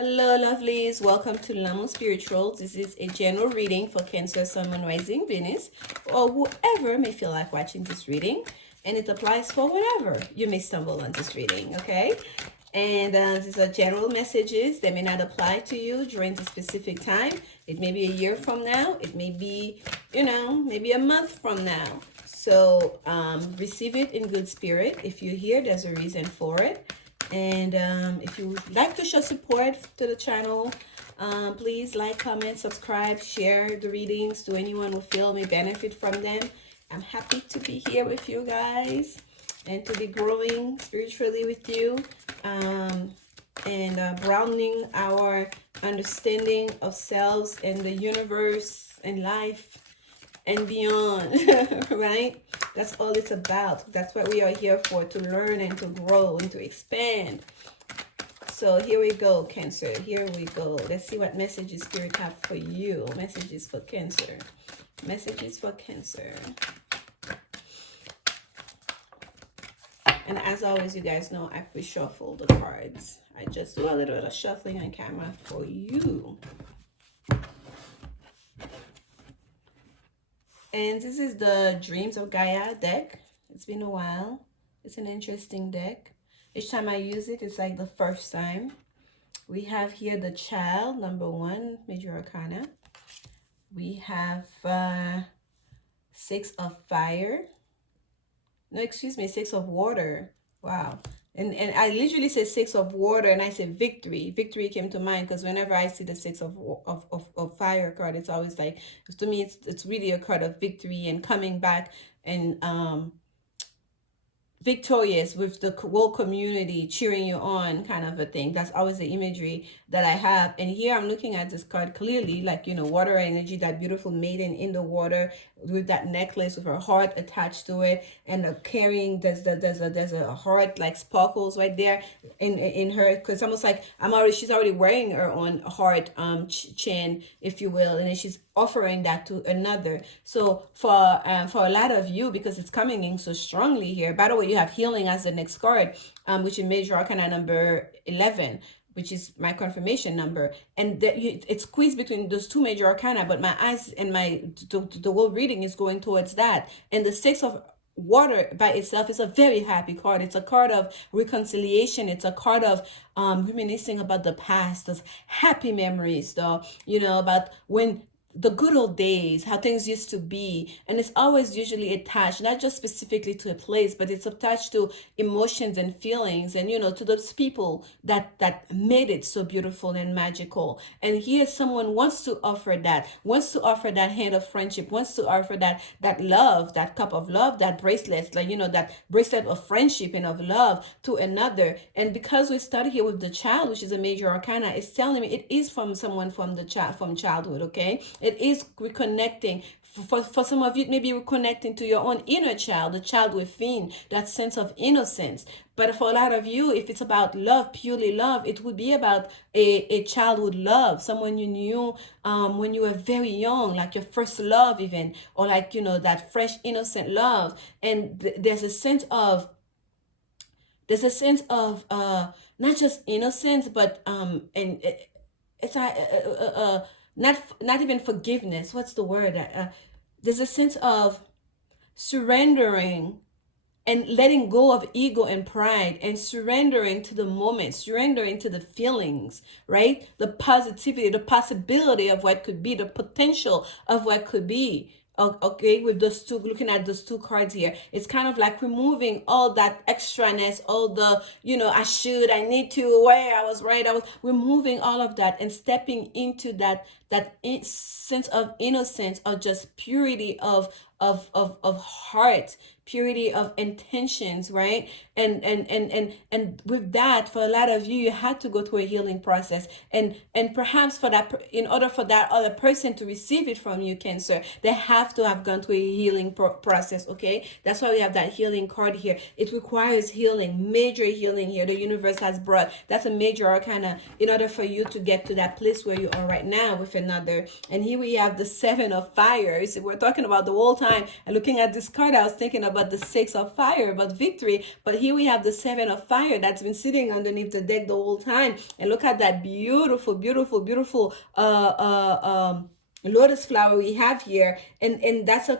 Hello, lovelies. Welcome to Lanmouspiritual. This is a general reading for Cancer, Sun, Moon, Rising, Venus, or whoever may feel like watching this reading. And it applies for whatever you may stumble on this reading, okay? And these are general messages. They may not apply to you during the specific time. It may be a year from now. It may be, maybe a month from now. So receive it in good spirit. If you're here, there's a reason for it. And if you would like to show support to the channel, please like, comment, subscribe, share the readings to anyone who feel may benefit from them. I'm happy to be here with you guys and to be growing spiritually with you and broadening our understanding of selves and the universe and life and beyond, right? That's all it's about. That's what we are here for, to learn and to grow and to expand. So here we go, Cancer. Here we go. Let's see what messages Spirit have for you. Messages for Cancer. Messages for Cancer. And as always, you guys know I pre-shuffle the cards. I just do a little bit of shuffling on camera for you. And this is the Dreams of Gaia deck. It's been a while. It's an interesting deck. Each time I use it, it's like the first time. We have here the Child, number 1, Major Arcana. We have 6 of Fire. No, excuse me, 6 of Water. Wow. And I literally said 6 of Water, and I said victory. Victory came to mind because whenever I see the 6 of Fire card, it's always like, to me, it's really a card of victory and coming back and victorious with the whole community cheering you on, kind of a thing. That's always the imagery that I have. And here I'm looking at this card clearly, like, water energy, that beautiful maiden in the water with that necklace with her heart attached to it, and carrying there's a heart like sparkles right there in her, because it's almost like she's already wearing her own heart chain, if you will, and then she's offering that to another. So for a lot of you, because it's coming in so strongly here. By the way, you have healing as the next card, which is Major Arcana number 11, which is my confirmation number. And it's squeezed between those two Major Arcana, but my eyes and the whole reading is going towards that. And the 6 of Water by itself is a very happy card. It's a card of reconciliation. It's a card of reminiscing about the past, those happy memories, though, about when the good old days, how things used to be. And it's always usually attached, not just specifically to a place, but it's attached to emotions and feelings, and to those people that made it so beautiful and magical. And here someone wants to offer that hand of friendship, wants to offer that love, that cup of love, that bracelet, like, that bracelet of friendship and of love to another. And because we started here with the Child, which is a Major Arcana, it's telling me it is from someone from childhood, okay? It is reconnecting. For some of you, it may be reconnecting to your own inner child, the child within, that sense of innocence. But for a lot of you, if it's about love, purely love, it would be about a childhood love, someone you knew when you were very young, like your first love even, or like, that fresh, innocent love. And there's a sense of not just innocence, but it's not even forgiveness. What's the word? There's a sense of surrendering and letting go of ego and pride, and surrendering to the moment, surrendering to the feelings, right? The positivity, the possibility of what could be, the potential of what could be. Okay, with those two, looking at those two cards here, it's kind of like removing all that extraness, all the, I need to, where I was right, removing all of that and stepping into that sense of innocence, or just purity of heart, purity of intentions, right? And with that, for a lot of you, you had to go through a healing process, and perhaps in order for that other person to receive it from you, Cancer, they have to have gone through a healing process. Okay, that's why we have that healing card here. It requires healing, major healing here. The universe has brought, that's a Major Arcana, in order for you to get to that place where you are right now with another. And here we have the 7 of Fire. So we're talking about the whole time time. And looking at this card, I was thinking about the Six of Fire, about victory. But here we have the Seven of Fire that's been sitting underneath the deck the whole time. And look at that beautiful, beautiful, beautiful lotus flower we have here, and that's a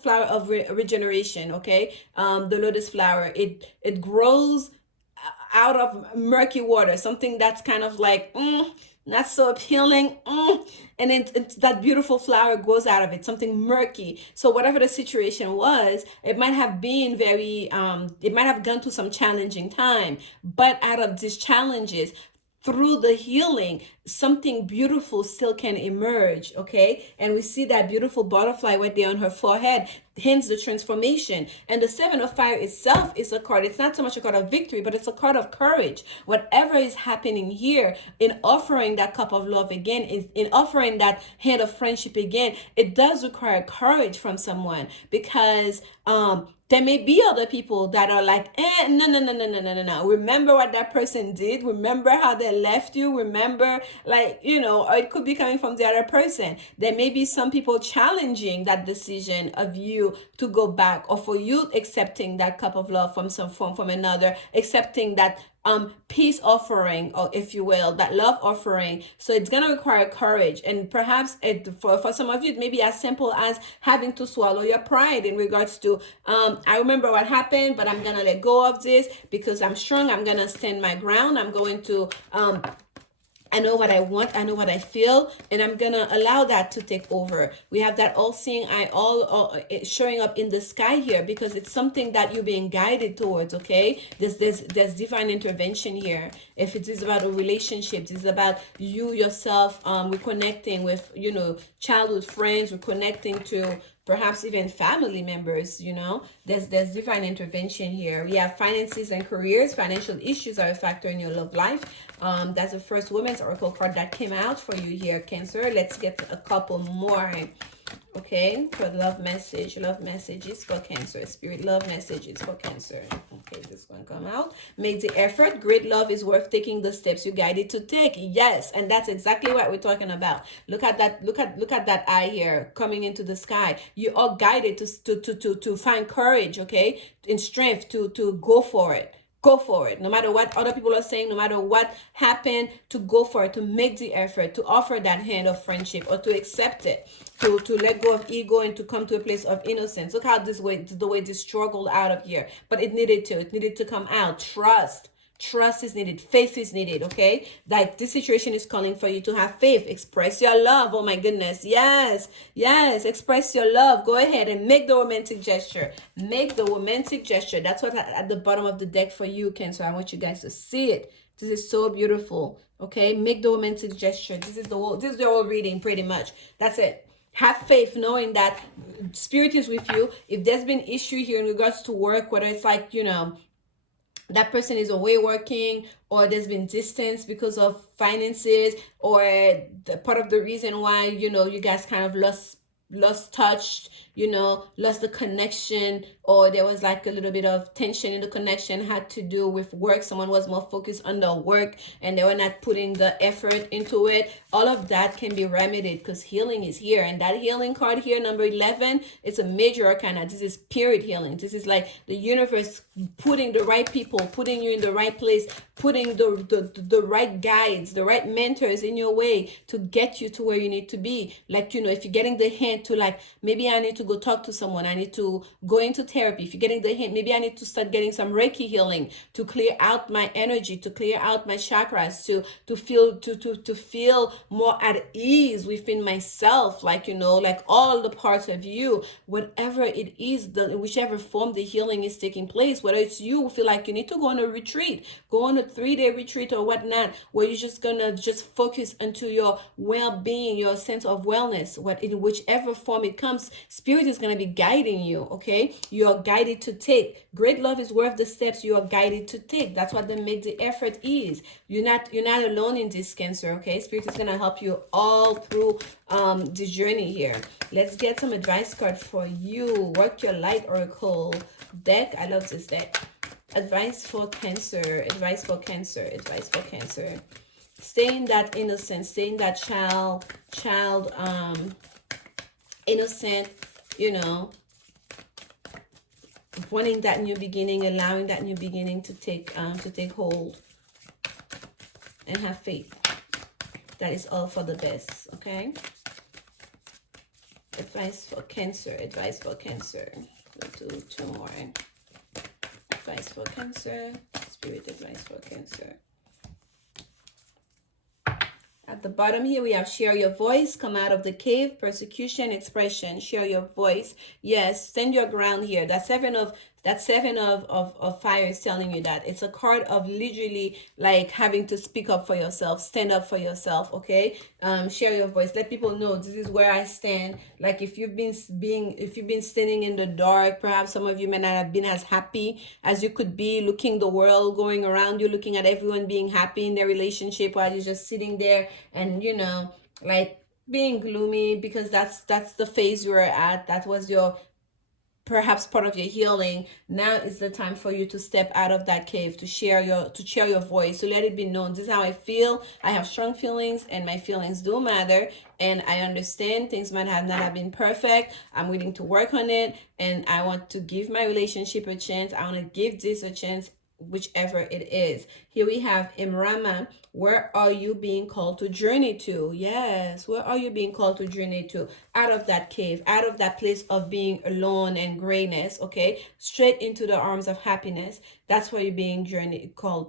flower of regeneration. Okay, the lotus flower, it grows out of murky water, something that's kind of like not so appealing, and then that beautiful flower grows out of it, something murky. So whatever the situation was, it might have been very it might have gone through some challenging time, but out of these challenges, through the healing, something beautiful still can emerge. Okay, and we see that beautiful butterfly right there on her forehead, hence the transformation. And the Seven of Fire itself is a card, it's not so much a card of victory, but it's a card of courage. Whatever is happening here, in offering that cup of love again, in offering that hand of friendship again, it does require courage from someone, because there may be other people that are like, no, no, no, no, no, no, no, no. Remember what that person did. Remember how they left you. Remember, like, or it could be coming from the other person. There may be some people challenging that decision of you to go back, or for you accepting that cup of love from some form, from another, accepting that peace offering, or if you will, that love offering. So it's going to require courage, and perhaps for some of you, it may be as simple as having to swallow your pride in regards to I remember what happened, but I'm going to let go of this because I'm strong. I'm going to stand my ground. I'm going to I know what I want, I know what I feel, and I'm gonna allow that to take over. We have that all-seeing eye, all showing up in the sky here, because it's something that you're being guided towards. Okay, there's divine intervention here. If it is about a relationship, it's about you yourself reconnecting with childhood friends, reconnecting to perhaps even family members. There's divine intervention here. We have finances and careers. Financial issues are a factor in your love life. That's the first Women's Oracle card that came out for you here, Cancer. Let's get a couple more. Okay, for love messages for Cancer. Spirit, love messages for Cancer. Okay, this one come out. Make the effort. Great love is worth taking the steps you guided to take. Yes, and that's exactly what we're talking about. Look at that. Look at that eye here coming into the sky. You are guided to find courage. Okay, and strength to go for it. Go for it. No matter what other people are saying, no matter what happened, to go for it, to make the effort, to offer that hand of friendship, or to accept it, to let go of ego and to come to a place of innocence. Look how the way this struggled out of here. But it needed to come out. Trust is needed. Faith is needed. Okay, like this situation is calling for you to have faith. Express your love. Oh my goodness, yes, express your love. Go ahead and make the romantic gesture. That's what at the bottom of the deck for you, Cancer. I want you guys to see it. This is so beautiful. Okay, make the romantic gesture. This is the whole reading, pretty much. That's it. Have faith, knowing that Spirit is with you. If there's been issue here in regards to work, whether it's like that person is away working, or there's been distance because of finances, or the part of the reason why you guys kind of lost touch, lost the connection, or there was like a little bit of tension in the connection, had to do with work. Someone was more focused on the work and they were not putting the effort into it. All of that can be remedied because healing is here. And that healing card here, number 11, it's a major arcana. This is spirit healing. This is like the universe putting the right people, putting you in the right place, putting the right guides, the right mentors in your way to get you to where you need to be. Like, if you're getting the hint to, like, maybe I need to go talk to someone, I need to go into therapy. If you're getting the hint, maybe I need to start getting some Reiki healing to clear out my energy, to clear out my chakras, to feel more at ease within myself, like, like all the parts of you, whatever it is, whichever form the healing is taking place, whether it's you feel like you need to go on a retreat, go on a 3-day retreat or whatnot, where you're just gonna focus into your well-being, your sense of wellness, in whichever form it comes, Spirit is gonna be guiding you. Okay, you are guided to take. Great love is worth the steps you are guided to take. That's what the make the effort is. You're not alone in this, Cancer. Okay, Spirit is gonna help you all through this journey here. Let's get some advice card for you. Work your light oracle deck. I love this deck. Advice for Cancer. Advice for Cancer. Advice for Cancer. Stay in that innocence. Stay in that child innocent you know, wanting that new beginning, allowing that new beginning to take hold, and have faith that is all for the best. Okay. Advice for Cancer. Advice for Cancer. We'll do 2 more. Advice for Cancer. Spirit advice for Cancer. At the bottom here, we have share your voice, come out of the cave, persecution, expression, share your voice. Yes, stand your ground here. That seven of fire is telling you that. It's a card of literally like having to speak up for yourself, stand up for yourself, okay? Share your voice. Let people know this is where I stand. Like if you've been standing in the dark, perhaps some of you may not have been as happy as you could be, looking the world going around you, looking at everyone being happy in their relationship while you're just sitting there and, you know, like being gloomy, because that's the phase you were at. That was your perhaps part of your healing. Now is the time for you to step out of that cave, to share your voice, to let it be known. This is how I feel. I have strong feelings, and my feelings do matter, and I understand things might have not have been perfect. I'm willing to work on it, and I want to give my relationship a chance. I want to give this a chance, whichever it is. Here we have Imrama. Where are you being called to journey to? Yes, where are you being called to journey to? Out of that cave, out of that place of being alone and grayness, okay? Straight into the arms of happiness. That's where you're being called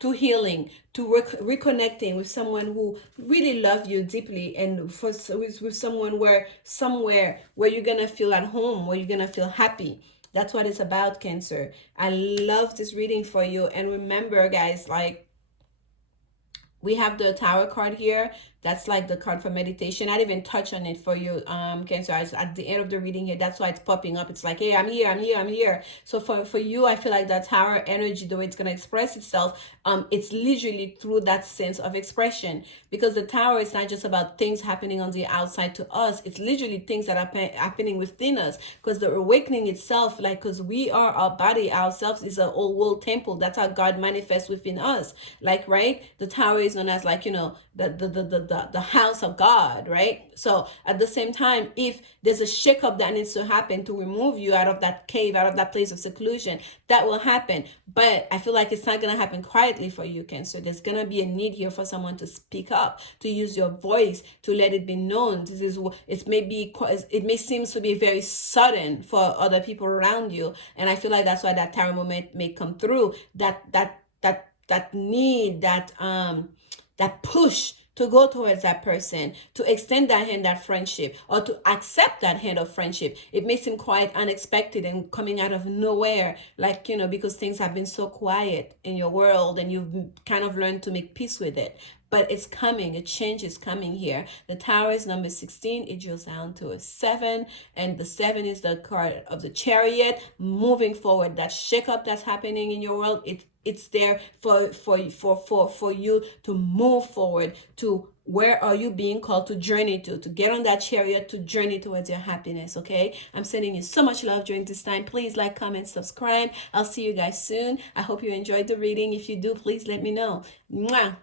to healing, to reconnecting with someone who really loves you deeply, and with someone somewhere where you're gonna feel at home, where you're gonna feel happy. That's what it's about, Cancer. I love this reading for you. And remember, guys, like, we have the Tower card here. That's like the card for meditation. I didn't even touch on it for you, Cancer. At the end of the reading here, that's why it's popping up. It's like, hey, I'm here, I'm here, I'm here. So for you, I feel like that Tower energy, the way it's going to express itself, it's literally through that sense of expression. Because the Tower is not just about things happening on the outside to us. It's literally things that are happening within us. Because the awakening itself, like, because we are our body, ourselves is a old world temple. That's how God manifests within us. Like, right? The Tower is known as, like, you know, the house of God, right? So at the same time, if there's a shakeup that needs to happen to remove you out of that cave, out of that place of seclusion, that will happen. But I feel like it's not gonna happen quietly for you, Cancer. There's gonna be a need here for someone to speak up, to use your voice, to let it be known. This is it may seem to be very sudden for other people around you, and I feel like that's why that Tarot moment may come through. That need, that push to go towards that person, to extend that hand, that friendship, or to accept that hand of friendship. It may seem quite unexpected and coming out of nowhere, like, you know, because things have been so quiet in your world and you've kind of learned to make peace with it. But it's coming. A change is coming here. The Tower is number 16. It drills down to a 7. And the 7 is the card of the Chariot. Moving forward, that shakeup that's happening in your world, it's there for you to move forward to where are you being called to journey to get on that chariot, to journey towards your happiness. Okay, I'm sending you so much love during this time. Please like, comment, subscribe. I'll see you guys soon. I hope you enjoyed the reading. If you do, please let me know. Mwah.